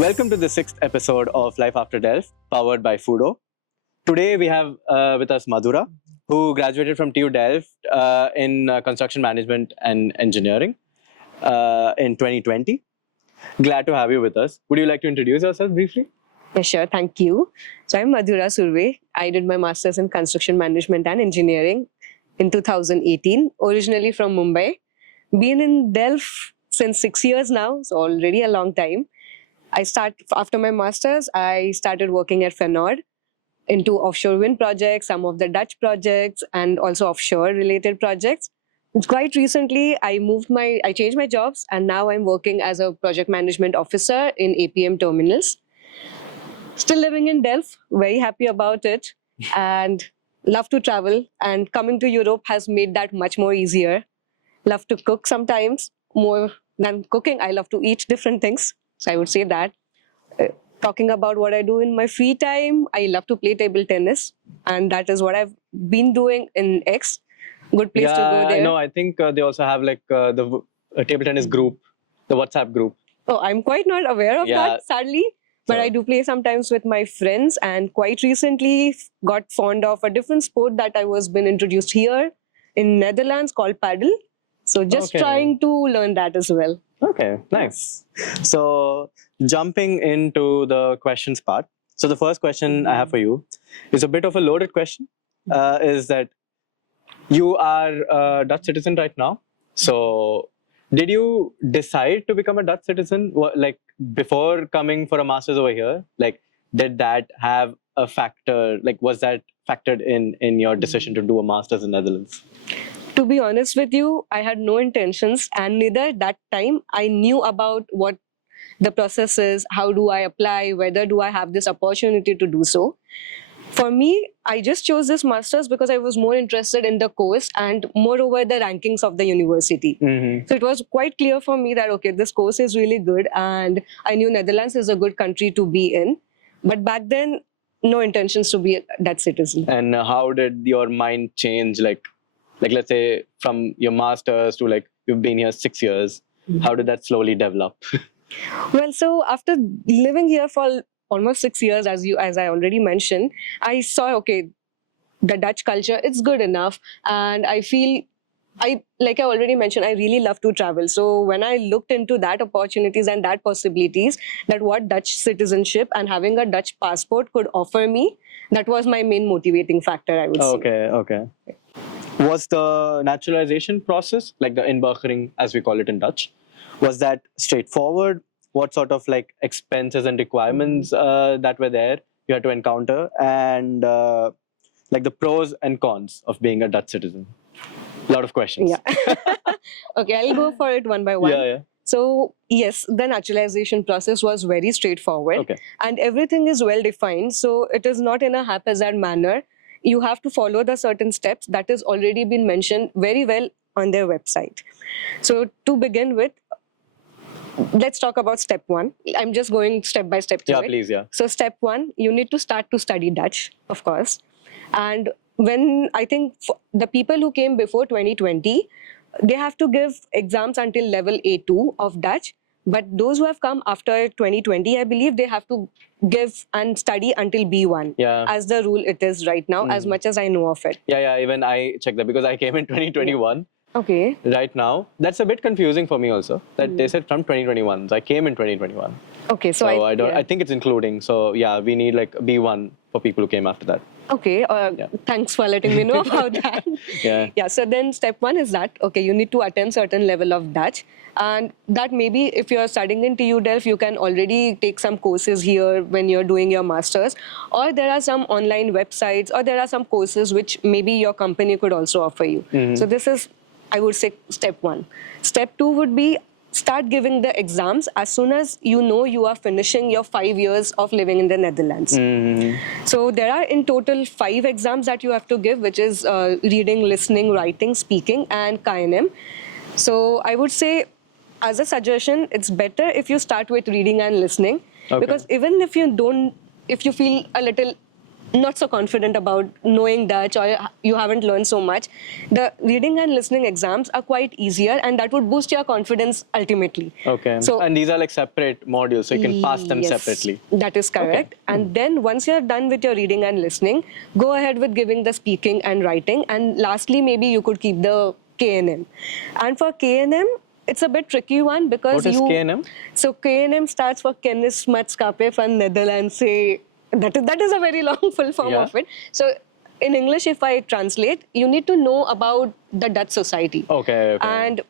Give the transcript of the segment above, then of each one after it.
Welcome to the 6th episode of Life After Delft, powered by FooDo. Today we have with us Madhura, who graduated from TU Delft in construction management and engineering in 2020. Glad to have you with us. Would you like to introduce yourself briefly? Yeah, sure, thank you. So I'm Madhura Surve. I did my master's in construction management and engineering in 2018, originally from Mumbai. Been in Delft since 6 years now, so already a long time. After my master's, I started working at Fenord into offshore wind projects, some of the Dutch projects, and also offshore related projects. Quite recently, I changed my jobs, and now I'm working as a project management officer in APM terminals. Still living in Delft, very happy about it, and love to travel. And coming to Europe has made that much more easier. Love to cook sometimes, more than cooking. I love to eat different things. So I would say that. Talking about what I do in my free time, I love to play table tennis, and that is what I've been doing in X. Good place to go there. No, I think they also have like the table tennis group, the WhatsApp group. Oh, I'm quite not aware of that, sadly. But I do play sometimes with my friends, and quite recently got fond of a different sport that I was been introduced here in Netherlands called paddle. So just trying to learn that as well. Okay, nice. So jumping into the questions part. So the first question I have for you is a bit of a loaded question. Is that you are a Dutch citizen right now. So did you decide to become a Dutch citizen like before coming for a master's over here? Like, did that have a factor? Like, was that factored in your decision to do a master's in Netherlands? To be honest with you, I had no intentions, and neither at that time I knew about what the process is, how do I apply, whether do I have this opportunity to do so. For me, I just chose this master's because I was more interested in the course and moreover the rankings of the university. So it was quite clear for me that, okay, this course is really good, and I knew Netherlands is a good country to be in. But back then, no intentions to be a Dutch citizen. And how did your mind change? Like let's say from your master's to like you've been here 6 years, how did that slowly develop? Well, so after living here for almost 6 years, as I already mentioned, I saw, okay, the Dutch culture, it's good enough. And I feel, like I already mentioned, I really love to travel. So when I looked into that opportunities and that possibilities, that what Dutch citizenship and having a Dutch passport could offer me, that was my main motivating factor, I would say. Okay. Was the naturalization process, like the Inburgering, as we call it in Dutch, was that straightforward? What sort of like expenses and requirements that were there you had to encounter, and like the pros and cons of being a Dutch citizen? A lot of questions. Yeah. Okay, I'll go for it one by one. Yeah. So yes, the naturalization process was very straightforward. Okay. And everything is well defined. So it is not in a haphazard manner. You have to follow the certain steps that has already been mentioned very well on their website. So to begin with, let's talk about step one. I'm just going step by step through it. Please, yeah. So step one, you need to start to study Dutch, of course. And when I think the people who came before 2020, they have to give exams until level A2 of Dutch. But those who have come after 2020, I believe they have to give and study until B1. Yeah. As the rule it is right now, as much as I know of it. Yeah, even I checked that because I came in 2021. Yeah. Okay. Right now, that's a bit confusing for me also. That they said from 2021. So I came in 2021. Okay, so I think it's including. So yeah, we need like B1 for people who came after that. Okay, thanks for letting me know about that. Yeah, so then step one is that, okay, you need to attend certain level of Dutch. And that maybe if you're studying in TU Delft, you can already take some courses here when you're doing your master's. Or there are some online websites, or there are some courses which maybe your company could also offer you. So this is, I would say, step one. Step two would be start giving the exams as soon as you know you are finishing your 5 years of living in the Netherlands. So there are in total 5 exams that you have to give, which is reading, listening, writing, speaking, and KNM. So I would say, as a suggestion, it's better if you start with reading and listening, because even if you feel a little not so confident about knowing Dutch, or you haven't learned so much, the reading and listening exams are quite easier, and that would boost your confidence ultimately. Okay. So And these are like separate modules, so you can pass them yes, separately. that is correct. And then once you're done with your reading and listening, go ahead with giving the speaking and writing. And lastly, maybe you could keep the KNM. And for KNM, it's a bit tricky one because What is KNM? So KNM starts for Kennis Matskappe van Nederlandse. That is a very long full form Yeah. of it. So in English, if I translate, you need to know about the Dutch society. Okay. And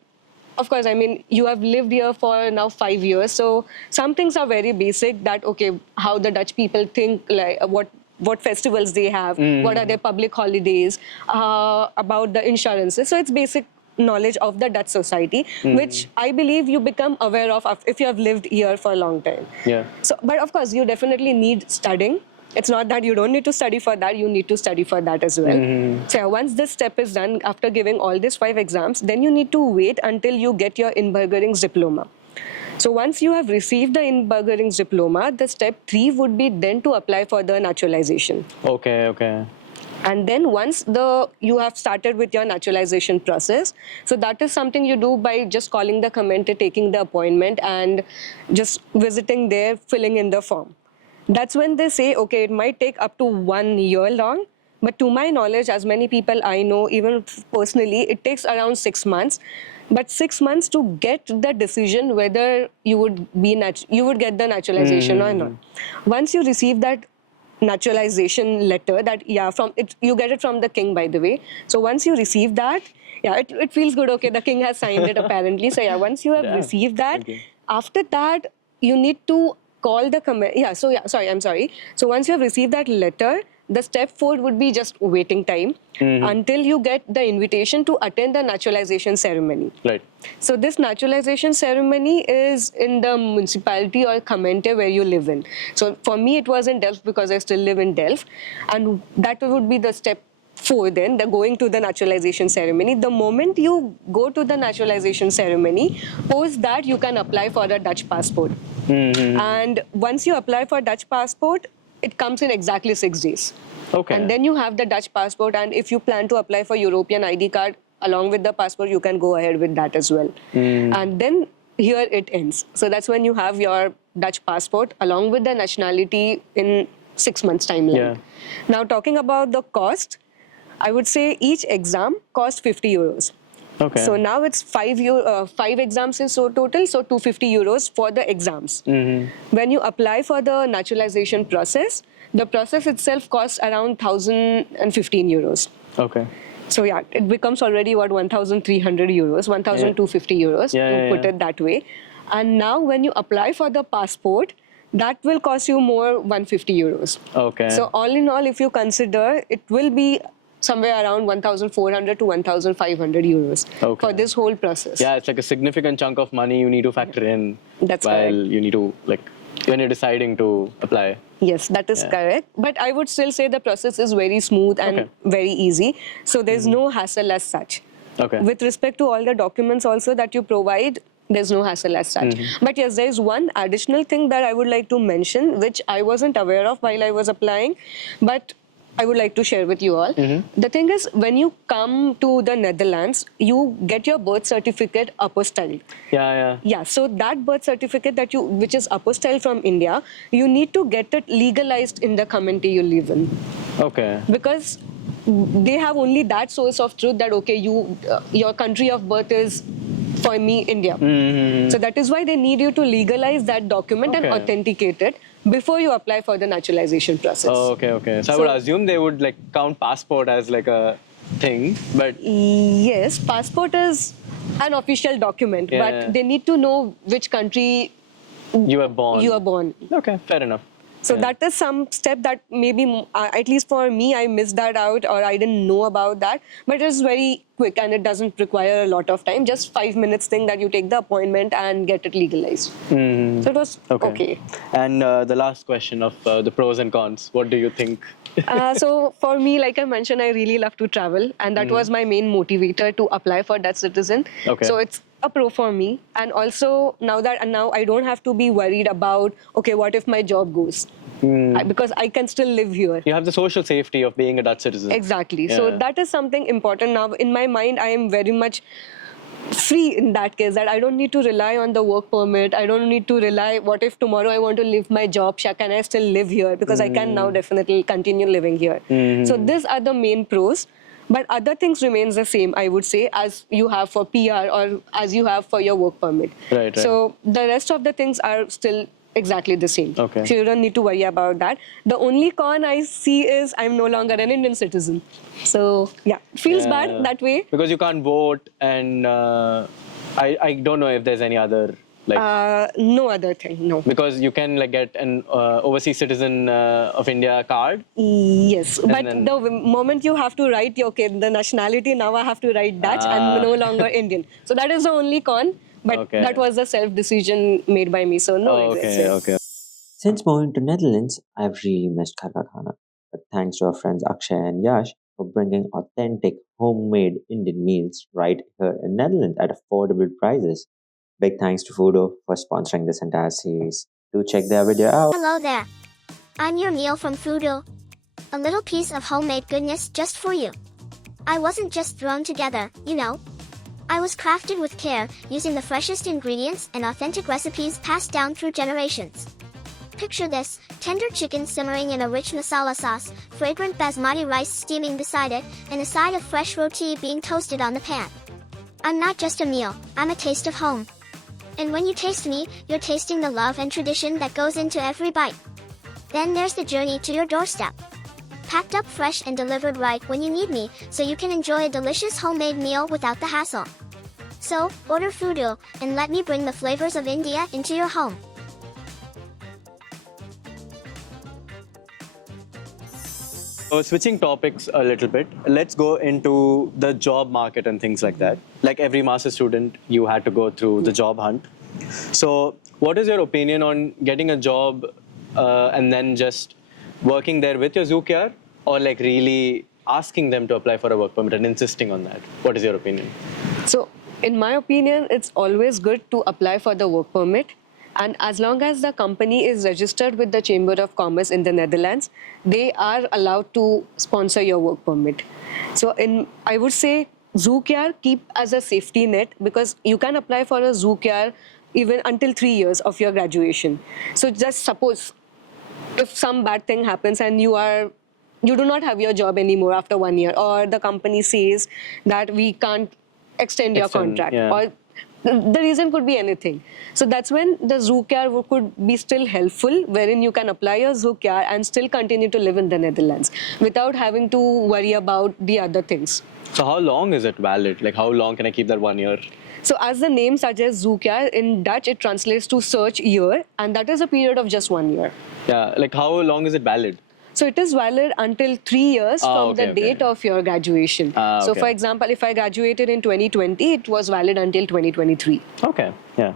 of course, I mean, you have lived here for now 5 years, so some things are very basic, that, okay, how the Dutch people think, like what festivals they have, what are their public holidays, about the insurances. So it's basic knowledge of the Dutch society, which I believe you become aware of if you have lived here for a long time. Yeah. So, but of course, you definitely need studying. It's not that you don't need to study for that, you need to study for that as well. So yeah, once this step is done, after giving all these 5 exams, then you need to wait until you get your Inburgering's diploma. So once you have received the Inburgering's diploma, the step 3 would be then to apply for the naturalization. Okay. And then once you have started with your naturalization process, so that is something you do by just calling the commenter, taking the appointment, and just visiting there, filling in the form. That's when they say, okay, it might take up to 1 year long. But to my knowledge, as many people I know, even personally, it takes around 6 months. But 6 months to get the decision whether you would get the naturalization or not. Once you receive that naturalization letter, that you get it from the king, by the way. So once you receive that, it feels good. Okay, the king has signed it apparently. So once you have received that, after that you need to call the I'm sorry. So once you have received that letter, the step 4 would be just waiting time until you get the invitation to attend the naturalization ceremony. Right. So this naturalization ceremony is in the municipality or commenter where you live in. So for me, it was in Delft because I still live in Delft. And that would be the step 4 then, the going to the naturalization ceremony. The moment you go to the naturalization ceremony, post that you can apply for a Dutch passport. And once you apply for Dutch passport, it comes in exactly 6 days. Okay. And then you have the Dutch passport, and if you plan to apply for European ID card along with the passport, you can go ahead with that as well. And then here it ends. So that's when you have your Dutch passport along with the nationality in 6 months timeline. Yeah. Now talking about the cost, I would say each exam costs 50 euros. Okay. So now it's 5 exams in total, so 250 euros for the exams. When you apply for the naturalization process, the process itself costs around 1,015 euros. Okay. So yeah, it becomes already 1,300 euros, 1,250 euros, to put it that way. And now when you apply for the passport, that will cost you more, 150 euros. Okay. So all in all, if you consider, it will be somewhere around 1,400 to 1,500 euros for this whole process. Yeah, it's like a significant chunk of money you need to factor in. That's while correct. you need to, like, when you're deciding to apply. Yes, that is correct. But I would still say the process is very smooth and very easy. So there's no hassle as such. Okay. With respect to all the documents also that you provide, there's no hassle as such. But yes, there is one additional thing that I would like to mention, which I wasn't aware of while I was applying, but I would like to share with you all. The thing is, when you come to the Netherlands, you get your birth certificate apostilled. Yeah, so that birth certificate which is apostilled from India, you need to get it legalized in the community you live in. Okay. Because they have only that source of truth that, okay, your country of birth is, for me, India. So that is why they need you to legalize that document and authenticate it before you apply for the naturalization process. Oh, okay. So I would assume they would like count passport as like a thing, but yes, passport is an official document, but they need to know which country you were born. Okay, fair enough. So that is some step that maybe, at least for me, I missed that out, or I didn't know about that. But it's very quick and it doesn't require a lot of time. Just 5 minutes thing that you take the appointment and get it legalized. So it was okay. And the last question of the pros and cons. What do you think? So for me, like I mentioned, I really love to travel. And that was my main motivator to apply for Dutch Citizen. Okay. So it's a pro for me. And also now I don't have to be worried about, okay, what if my job goes? because I can still live here. You have the social safety of being a Dutch citizen. Exactly. Yeah. So that is something important. Now, in my mind, I am very much free in that case, that I don't need to rely on the work permit. I don't need to rely, what if tomorrow I want to leave my job, can I still live here? Because I can now definitely continue living here. So these are the main pros. But other things remains the same, I would say, as you have for PR or as you have for your work permit. Right. So the rest of the things are still exactly the same. Okay. So you don't need to worry about that. The only con I see is I'm no longer an Indian citizen. So yeah, it feels bad that way. Because you can't vote, and I don't know if there's any other No other thing, no. because you can get an overseas citizen of India card. Yes, but then- the moment you have to write the nationality, now I have to write Dutch. I'm no longer Indian. So that is the only con. But Okay. that was a self-decision made by me, so no regrets. Okay. Since moving to Netherlands, I've really missed Kharka Khana. But thanks to our friends Akshay and Yash for bringing authentic, homemade Indian meals right here in Netherlands at affordable prices. Big thanks to FooDo for sponsoring this entire series. Do check their video out. Hello there. I'm your meal from FooDo. A little piece of homemade goodness just for you. I wasn't just thrown together, you know. I was crafted with care, using the freshest ingredients and authentic recipes passed down through generations. Picture this, tender chicken simmering in a rich masala sauce, fragrant basmati rice steaming beside it, and a side of fresh roti being toasted on the pan. I'm not just a meal, I'm a taste of home. And when you taste me, you're tasting the love and tradition that goes into every bite. Then there's the journey to your doorstep. Packed up fresh and delivered right when you need me, so you can enjoy a delicious homemade meal without the hassle. So, order FooDo, and let me bring the flavors of India into your home. So switching topics a little bit, let's go into the job market and things like that. Like every master student, you had to go through the job hunt. So what is your opinion on getting a job and then just working there with your Zoekjaar, or really asking them to apply for a work permit and insisting on that? What is your opinion? So, in my opinion, it's always good to apply for the work permit. And as long as the company is registered with the Chamber of Commerce in the Netherlands, they are allowed to sponsor your work permit. So, I would say Zoekjaar keep as a safety net, because you can apply for a Zoekjaar even until 3 years of your graduation. So, just suppose if some bad thing happens and you do not have your job anymore after 1 year, or the company says that we can't extend your contract, or the reason could be anything. So that's when the Zoekjaar could be still helpful, wherein you can apply your Zoekjaar and still continue to live in the Netherlands without having to worry about the other things. So how long is it valid? How long can I keep that 1 year? So as the name suggests, Zoekjaar, in Dutch it translates to search year, and that is a period of just 1 year. Yeah, how long is it valid? So it is valid until 3 years from the date of your graduation. So for example, if I graduated in 2020, it was valid until 2023. Okay, yeah.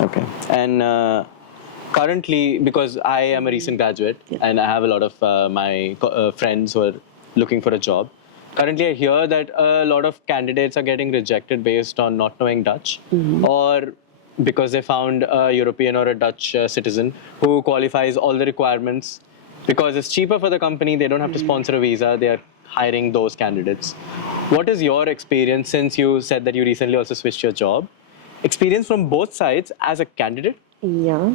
Okay. And currently, because I am a recent graduate and I have a lot of my friends who are looking for a job, currently I hear that a lot of candidates are getting rejected based on not knowing Dutch, or because they found a European or a Dutch citizen who qualifies all the requirements. Because it's cheaper for the company, they don't have to sponsor a visa, they are hiring those candidates. What is your experience, since you said that you recently also switched your job? Experience from both sides as a candidate,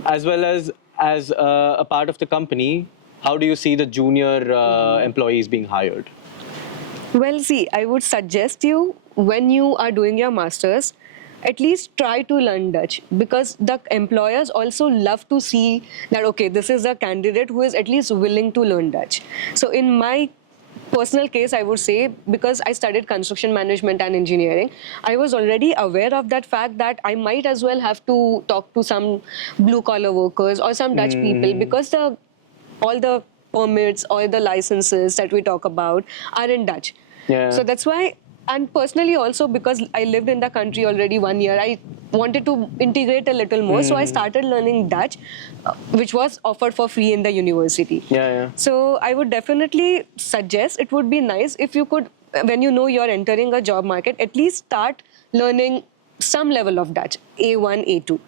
as well as a part of the company. How do you see the junior employees being hired? Well, see, I would suggest you, when you are doing your masters, at least try to learn Dutch, because the employers also love to see that, okay, this is a candidate who is at least willing to learn Dutch. So in my personal case, I would say, because I studied construction management and engineering, I was already aware of that fact that I might as well have to talk to some blue-collar workers or some Dutch people, because all the permits or the licenses that we talk about are in Dutch. Yeah. So that's why. And personally also, because I lived in the country already 1 year, I wanted to integrate a little more. So I started learning Dutch, which was offered for free in the university. So I would definitely suggest, it would be nice if you could, when you know you're entering a job market, at least start learning some level of Dutch, A1, A2.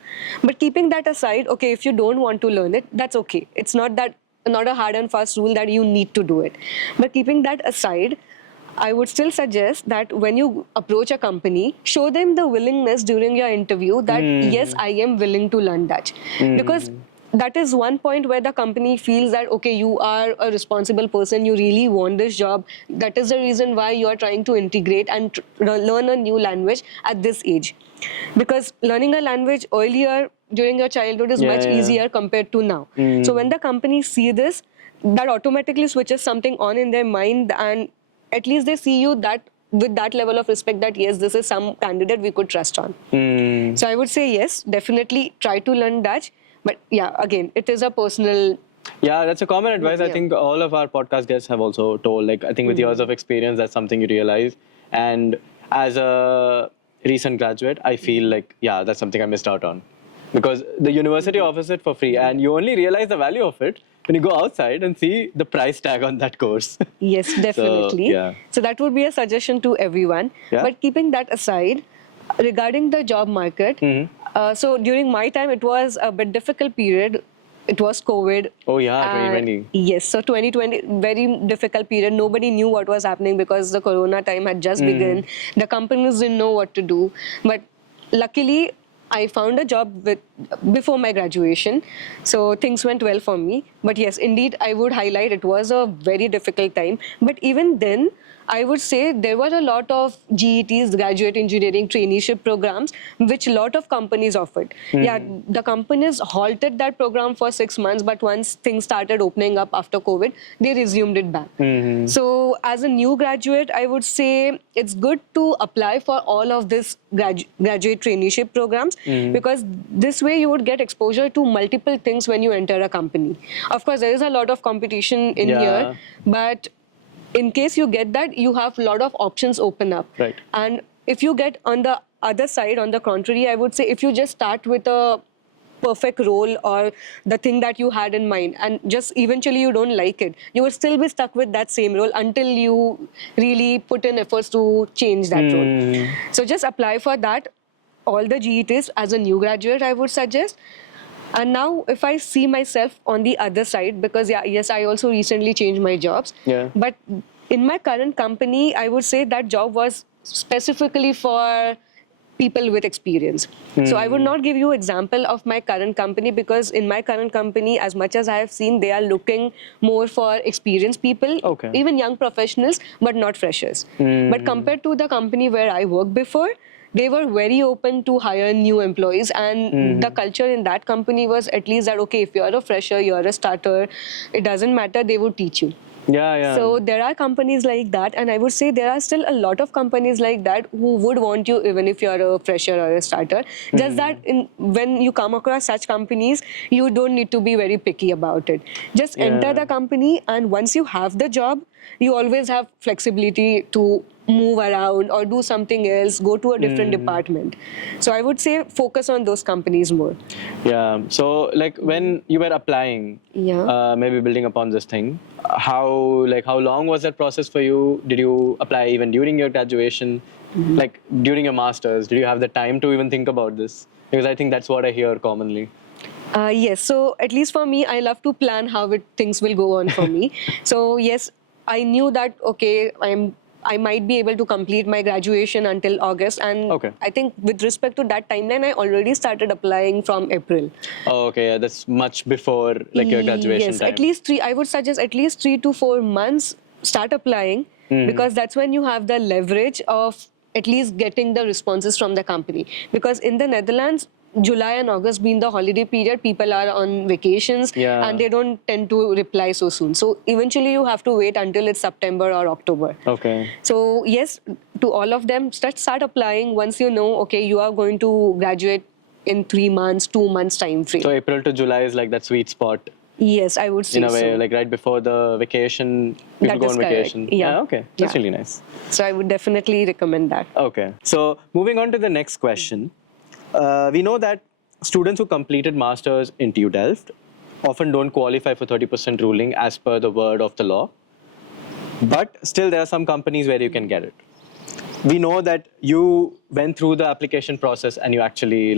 But keeping that aside, okay, if you don't want to learn it, that's okay. It's not that not a hard and fast rule that you need to do it. But keeping that aside, I would still suggest that when you approach a company, show them the willingness during your interview that yes, I am willing to learn Dutch. Because that is one point where the company feels that, okay, you are a responsible person, you really want this job. That is the reason why you are trying to integrate and learn a new language at this age. Because learning a language earlier during your childhood is much easier compared to now. So when the company see this, that automatically switches something on in their mind, and at least they see you that with that level of respect that yes, this is some candidate we could trust on. So I would say yes, definitely try to learn Dutch. But yeah, again, it is a personal. Yeah, that's a common advice. I think all of our podcast guests have also told, like, I think with years of experience, that's something you realize. And as a recent graduate, I feel like, yeah, that's something I missed out on. Because the university offers it for free, and you only realize the value of it when you go outside and see the price tag on that course. Yes, definitely. So that would be a suggestion to everyone. But keeping that aside, regarding the job market, so during my time, it was a bit difficult period. It was COVID. Oh yeah, 2020. Yes, so 2020, very difficult period. Nobody knew what was happening because the corona time had just begun. The companies didn't know what to do. But luckily, I found a job before my graduation, so things went well for me. But yes, indeed, I would highlight it was a very difficult time. But even then, I would say there were a lot of GETs, graduate engineering traineeship programs, which a lot of companies offered. Yeah, the companies halted that program for 6 months, but once things started opening up after COVID, they resumed it back. So as a new graduate, I would say it's good to apply for all of this graduate traineeship programs, because this way you would get exposure to multiple things when you enter a company. Of course, there is a lot of competition in here, but in case you get that, you have a lot of options open up. Right. And if you get on the other side, on the contrary, I would say if you just start with a perfect role or the thing that you had in mind and just eventually you don't like it, you will still be stuck with that same role until you really put in efforts to change that role. So just apply for that, all the GETs as a new graduate, I would suggest. And now if I see myself on the other side, because yes, I also recently changed my jobs. But in my current company, I would say that job was specifically for people with experience. So I would not give you example of my current company, because in my current company, as much as I have seen, they are looking more for experienced people, even young professionals, but not freshers. But compared to the company where I worked before, they were very open to hire new employees, and the culture in that company was at least that, okay, if you're a fresher, you're a starter, it doesn't matter, they would teach you. So there are companies like that, and I would say there are still a lot of companies like that who would want you even if you're a fresher or a starter. Just that when you come across such companies, you don't need to be very picky about it. Just enter the company, and once you have the job, you always have flexibility to move around or do something else, go to a different department. So I would say focus on those companies more. So like when you were applying, maybe building upon this thing, how long was that process for you? Did you apply even during your graduation? Like during your masters, did you have the time to even think about this? Because I think that's what I hear commonly. Yes, so at least for me, I love to plan how things will go on for me. So yes, I knew that, okay, I might be able to complete my graduation until August, and I think with respect to that timeline, I already started applying from April. That's much before like your graduation time. At least I would suggest at least 3 to 4 months start applying, because that's when you have the leverage of at least getting the responses from the company. Because in the Netherlands, July and August being the holiday period, people are on vacations and they don't tend to reply so soon. So eventually you have to wait until it's September or October. So yes, to all of them, start applying once you know, okay, you are going to graduate in 3 months, 2 months time frame. So April to July is like that sweet spot. Yes, I would say in a way, so. like right before the vacation, people go on vacation. That's really nice. So I would definitely recommend that. So moving on to the next question. We know that students who completed masters in TU Delft often don't qualify for 30% ruling as per the word of the law. But still there are some companies where you can get it. We know that you went through the application process and you actually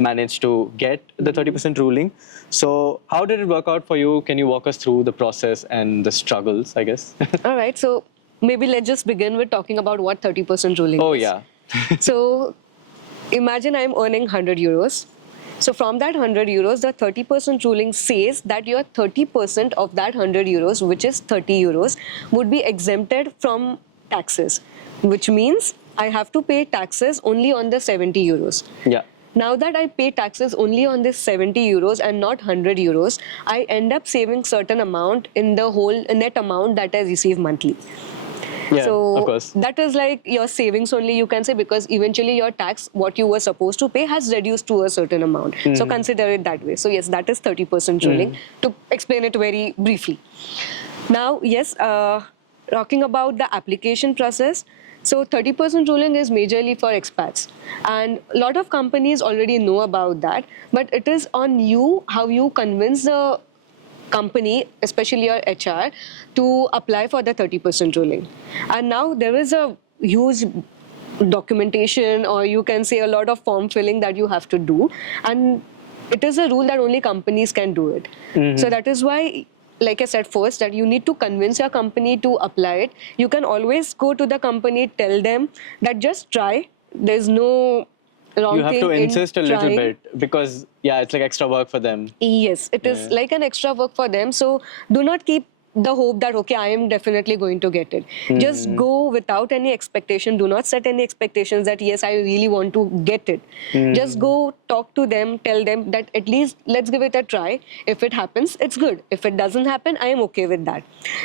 managed to get the 30% ruling. So how did it work out for you? Can you walk us through the process and the struggles, I guess? All right, so maybe let's just begin with talking about what 30% ruling Oh, is. yeah. So imagine I'm earning 100 euros. So from that 100 euros, the 30% ruling says that your 30% of that 100 euros, which is 30 euros, would be exempted from taxes, which means I have to pay taxes only on the 70 euros. Yeah. Now that I pay taxes only on this 70 euros and not 100 euros, I end up saving certain amount in the whole net amount that I receive monthly. Yeah, So of course. that is like your savings only, you can say, because eventually your tax, what you were supposed to pay, has reduced to a certain amount. So consider it that way. So yes, that is 30% ruling, to explain it very briefly. Now, yes, talking about the application process. So 30% ruling is majorly for expats. And a lot of companies already know about that. But it is on you how you convince the company, especially your HR, to apply for the 30% ruling. And now there is a huge documentation, or you can say a lot of form filling that you have to do. And it is a rule that only companies can do it. So that is why, like I said first, that you need to convince your company to apply it. You can always go to the company, tell them that just try. There's no wrong You have thing to in insist a little trying. bit because, yeah, it's like extra work for them. Yes, it is like an extra work for them. So do not keep the hope that, okay, I am definitely going to get it. Just go without any expectation. Do not set any expectations that, yes, I really want to get it. Just go talk to them, tell them that at least let's give it a try. If it happens, it's good. If it doesn't happen, I am okay with that.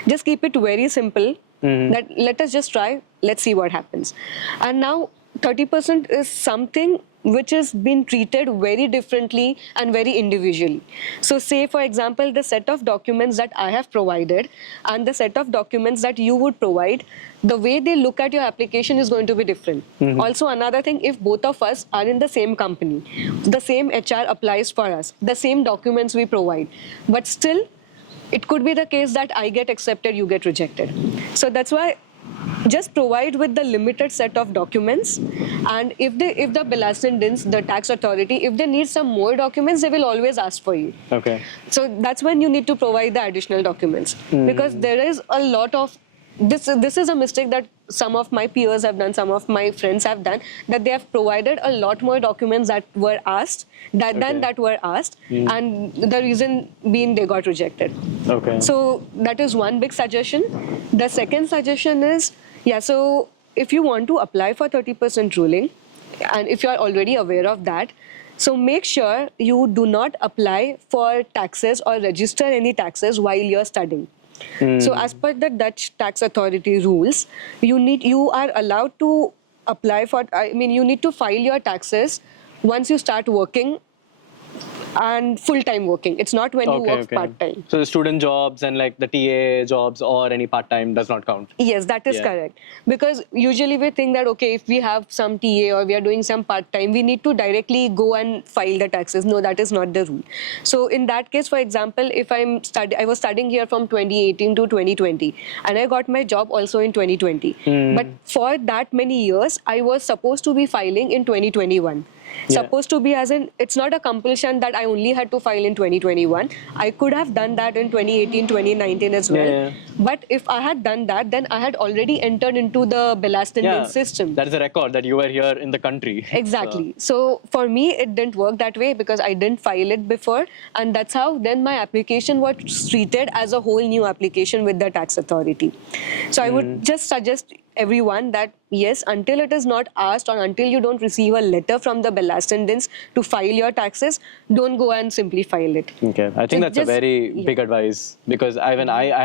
Just keep it very simple, that let us just try, let's see what happens. And now 30% is something which is being treated very differently and very individually. So say, for example, the set of documents that I have provided and the set of documents that you would provide, the way they look at your application is going to be different. Also, another thing, if both of us are in the same company, the same HR applies for us, the same documents we provide, but still, it could be the case that I get accepted, you get rejected. So that's why just provide with the limited set of documents, and if the Belastingdienst, the tax authority, if they need some more documents, they will always ask for you. Okay. So that's when you need to provide the additional documents, because there is a lot of this is a mistake that some of my peers have done, some of my friends have done, that they have provided a lot more documents that were asked than that were asked, and the reason being they got rejected. Okay. So that is one big suggestion. The second suggestion is, so if you want to apply for 30% ruling, and if you are already aware of that, so make sure you do not apply for taxes or register any taxes while you're studying. So as per the Dutch tax authority rules, you are allowed to apply for, you need to file your taxes once you start working and full-time working. It's not when you work part-time. So the student jobs and like the TA jobs or any part-time does not count. Yes, that is correct. Because usually we think that, okay, if we have some TA or we are doing some part-time, we need to directly go and file the taxes. No, that is not the rule. So in that case, for example, if I was studying here from 2018 to 2020, and I got my job also in 2020. But for that many years, I was supposed to be filing in 2021. Supposed to be, as in, it's not a compulsion that I only had to file in 2021. I could have done that in 2018, 2019 as well. But if I had done that, then I had already entered into the Belastingdienst system. That is a record that you were here in the country. Exactly. So for me, it didn't work that way because I didn't file it before. And that's how then my application was treated as a whole new application with the tax authority. So I would just suggest everyone that, yes, until it is not asked or until you don't receive a letter from the Belastingdienst to file your taxes, don't go and simply file it. Okay, I think that's a very big advice, because I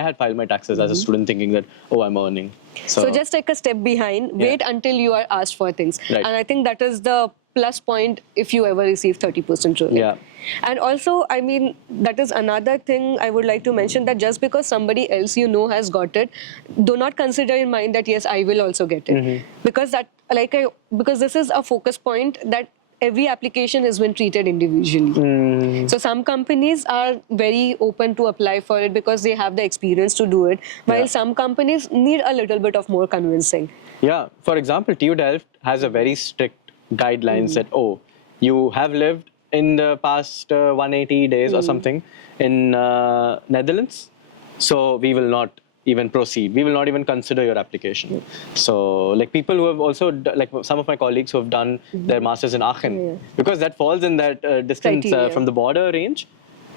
had filed my taxes as a student thinking that, oh, I'm earning. So just take a step behind, wait until you are asked for things. Right. And I think that is the plus point if you ever receive 30% ruling. Yeah. And also, that is another thing I would like to mention, that just because somebody else has got it, do not consider in mind that, yes, I will also get it. Because this is a focus point that every application has been treated individually. So some companies are very open to apply for it because they have the experience to do it, while some companies need a little bit of more convincing. Yeah, for example, TU Delft has a very strict guidelines that, oh, you have lived in the past 180 days or something in Netherlands. So we will not even proceed. We will not even consider your application. So like people who have also, like some of my colleagues who have done their masters in Aachen, because that falls in that distance Criteria. from the border range,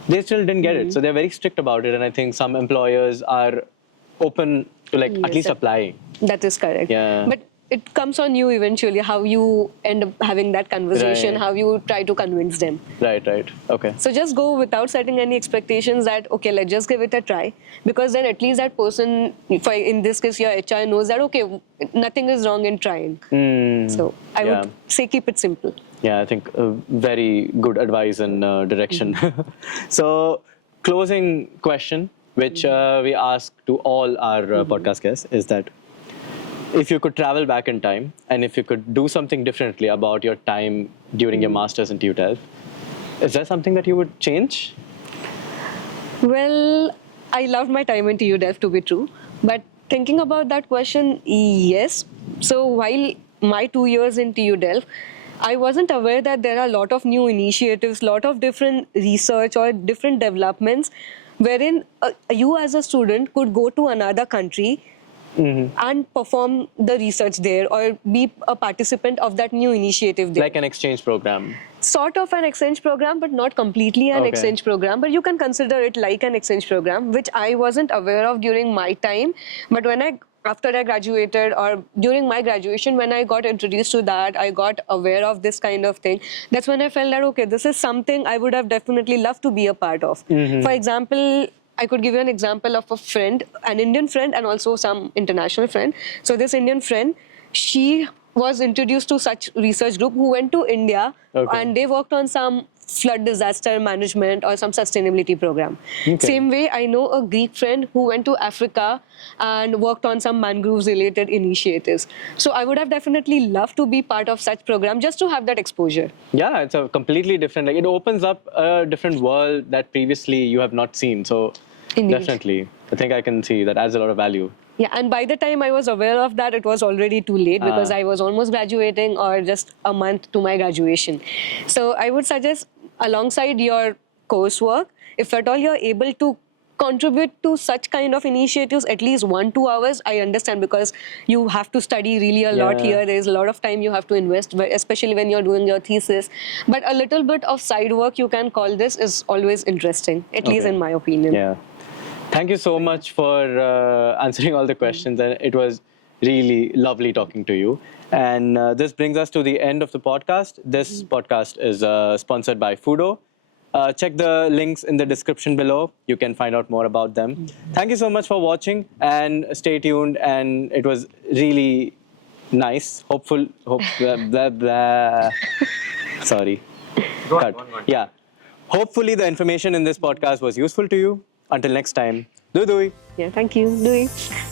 they still didn't get it. So they're very strict about it. And I think some employers are open to like at least applying. That is correct. Yeah. But it comes on you eventually, how you end up having that conversation, Right. how you try to convince them. Right. Okay. So just go without setting any expectations that, okay, let's just give it a try. Because then at least that person, in this case, your HR knows that, okay, nothing is wrong in trying. So I would say keep it simple. Yeah, I think very good advice and direction. So, closing question, which we ask to all our podcast guests, is that if you could travel back in time and if you could do something differently about your time during your masters in TU Delft, is there something that you would change? Well, I loved my time in TU Delft, to be true. But thinking about that question, yes. So while my 2 years in TU Delft, I wasn't aware that there are a lot of new initiatives, lot of different research or different developments wherein you as a student could go to another country and perform the research there or be a participant of that new initiative there. Like an exchange program. Sort of an exchange program, but not completely an exchange program. But you can consider it like an exchange program, which I wasn't aware of during my time. But after I graduated or during my graduation, when I got introduced to that, I got aware of this kind of thing. That's when I felt that, okay, this is something I would have definitely loved to be a part of. For example, I could give you an example of a friend, an Indian friend and also some international friend. So this Indian friend, she was introduced to such research group who went to India and they worked on some flood disaster management or some sustainability program. Same way, I know a Greek friend who went to Africa and worked on some mangroves related initiatives. So I would have definitely loved to be part of such program just to have that exposure. Yeah, it's a completely different, like it opens up a different world that previously you have not seen. So Indeed. definitely, I think I can see that adds a lot of value. Yeah, and by the time I was aware of that, it was already too late because I was almost graduating or just a month to my graduation. So I would suggest alongside your coursework, if at all you're able to contribute to such kind of initiatives at least 1-2 hours, I understand because you have to study really a lot here. There's a lot of time you have to invest, especially when you're doing your thesis. But a little bit of side work, you can call this, is always interesting, at least in my opinion. Yeah. Thank you so much for answering all the questions. And it was really lovely talking to you. And this brings us to the end of the podcast. This podcast is sponsored by FooDo. Check the links in the description below. You can find out more about them. Thank you so much for watching and stay tuned. And it was really nice. Hopeful. Blah, blah. Sorry. Cut. Yeah. Hopefully the information in this podcast was useful to you. Until next time, doi doi. Yeah, thank you. Doei.